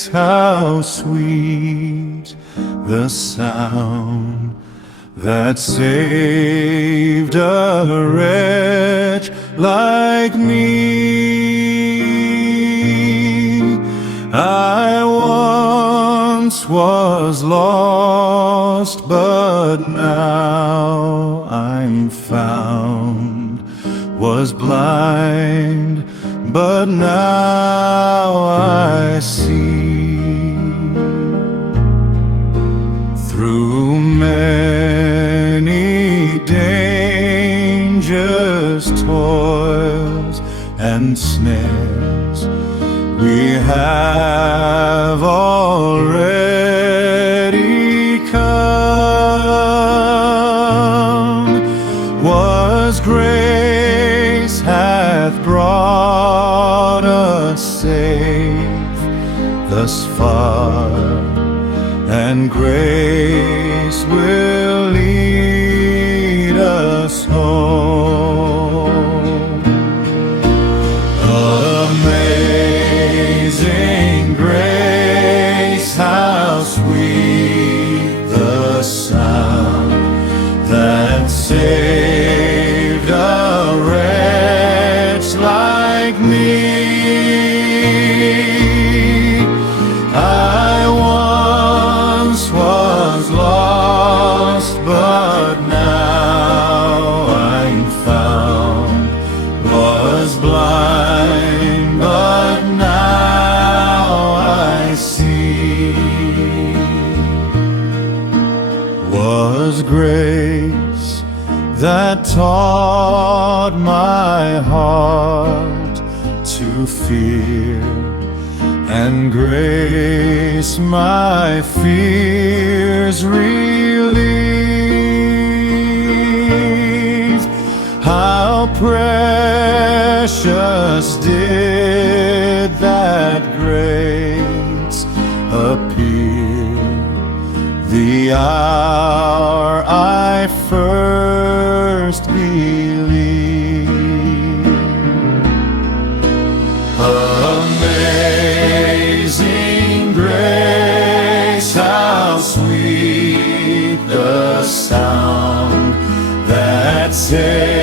grace, how sweet the sound that saved a wretch like me. I once was lost, but now I'm found, was blind, but now I see. Through many dangers, toils, and snares, we have already come. Was grace hath brought us safe thus far, and grace will lead us home. Amazing grace, how sweet the sound that saved a wretch like me. I once was lost, but now I'm found, was blind, but now I see. Was grace that taught my heart to fear, and grace my fears relieved. How precious did that grace appear the hour I first believed. Amazing grace, how sweet the sound that saved